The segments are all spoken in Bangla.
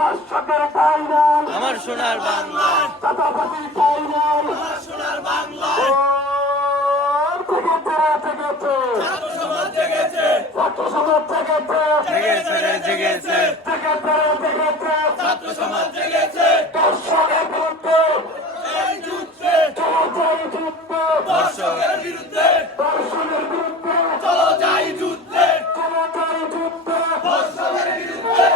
দর্শকের ঠাই নাই আমার সোনার বাংলায়, চাঁদাবাজির ঠাই নাই আমার সোনার বাংলায়। জেগেছে ছাত্র সমাজ জেগেছে, ছাত্র সমাজ জেগেছে জেগেছে রে জেগেছে, জেগেছে ছাত্র সমাজ জেগেছে। দর্শকের বিরুদ্ধে এই যুদ্ধে, চলো যাই যুদ্ধে দর্শকের বিরুদ্ধে দর্শকের বিরুদ্ধে চলো যাই যুদ্ধে, চলো যাই যুদ্ধে দর্শকের বিরুদ্ধে।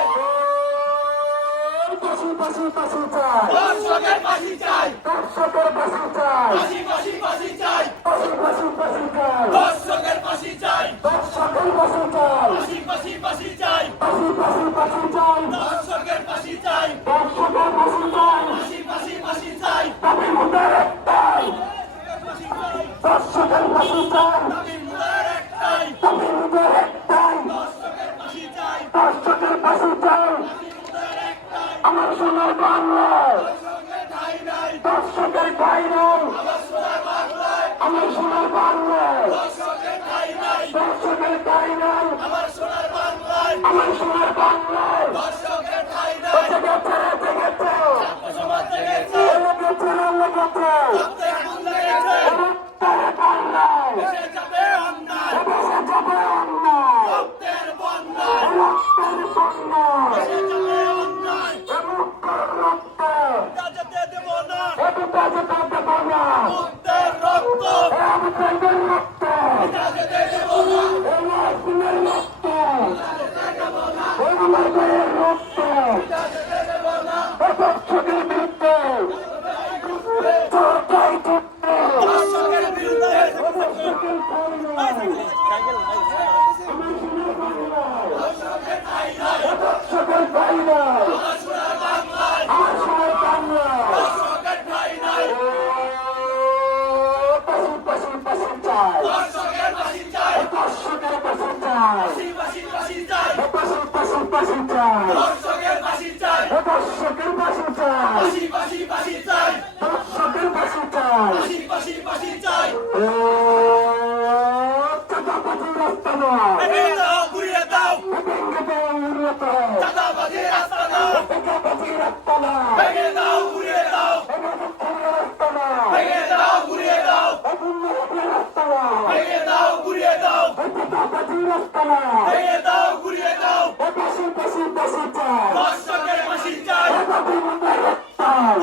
পাশি চাই দর্শকের ফাঁসি চাই, দর্শকের পাশি চাই ফাঁসি ফাঁসি ফাঁসি চাই, পাশি চাই দর্শকের ফাঁসি চাই, দর্শকের পাশি চাই ফাঁসি ফাঁসি ফাঁসি চাই, পাশি চাই দর্শকের ফাঁসি চাই, দর্শকের পাশি চাই ফাঁসি ফাঁসি ফাঁসি চাই, দাবি মুদের একটাই ফাঁসি চাই, দর্শকের পাশি চাই দাবি মুদের একটাই, দাবি মুদের একটাই দর্শকের ফাঁসি চাই, দর্শকের পাশি চাই দাবি মুদের একটাই। আমার সোনার বাংলায় দর্শকের ঠাঁই নাই, দর্শকের ঠাই নাই আমার সোনার বাংলায়। আমার সোনার বাংলায় দর্শকের ঠাঁই নাই, দর্শকের ঠাই নাই আমার সোনার বাংলায়। আমার সোনার বাংলায় দর্শকের ঠাঁই নাই, জেগেছে ছাত্র সমাজ জেগেছে, লেগেছে রক্তে আগুন লেগেছে। বাংলায় দেশে যাবে অন্যায়, দেশে যাবে অন্যায় রক্তের বন্যায়। রক্তের বন্যায় দেশে যাবে অন্যায়, মুক্তের রক্তে তা যেতে দেব না। এটা যেতে দেব না মুক্তের রক্ত, আমি চাইবেন রক্তে তা যেতে দেব না। এই আসিমের রক্তে এই আমার ভাইয়ের রক্তে তা যেতে দেব না। দর্শকের বিরুদ্ধে চোরটাই যুদ্ধে দর্শকের বিরুদ্ধে দর্শকের ঠাই নাই দর্শকের ঠাঁই নাই, দর্শকের ঠাই নাই আমার সোনার বাংলায়। আমার সোনার বাংলায় দর্শকের ঠাঁই নাই, পাশি চাই দর্শকের ফাঁসি চাই, দর্শকের পাশি চাই ফাঁসি ফাঁসি ফাঁসি চাই, পাশি চাই দর্শকের ফাঁসি চাই, দর্শকের পাশি চাই ফাঁসি ফাঁসি ফাঁসি চাই, দর্শকের পাশি চাই ফাঁসি ফাঁসি ফাঁসি চাই। চাঁদাবাজির রাস্তা নয় ভেঙে দাও, ঘুরিয়ে দাও, ভেঙে দেওয়া উন্নত চাঁদাবাজির রাস্তা দাও। চাঁদাবাজির রাস্তা নয় ভেঙে দাও, ঘুরিয়ে দাও, রাস্তা নয় ভেঙে দাও, ঘুরিয়ে দাও, রাস্তা নয় ভেঙে দাও, ঘুরিয়ে দাও, চাঁদাবাজির রাস্তা নয় ভেঙে দাও, ঘুরিয়ে দাও। পাশি চাই দর্শকের ফাঁসি চাই, দাবি মুদের একটাই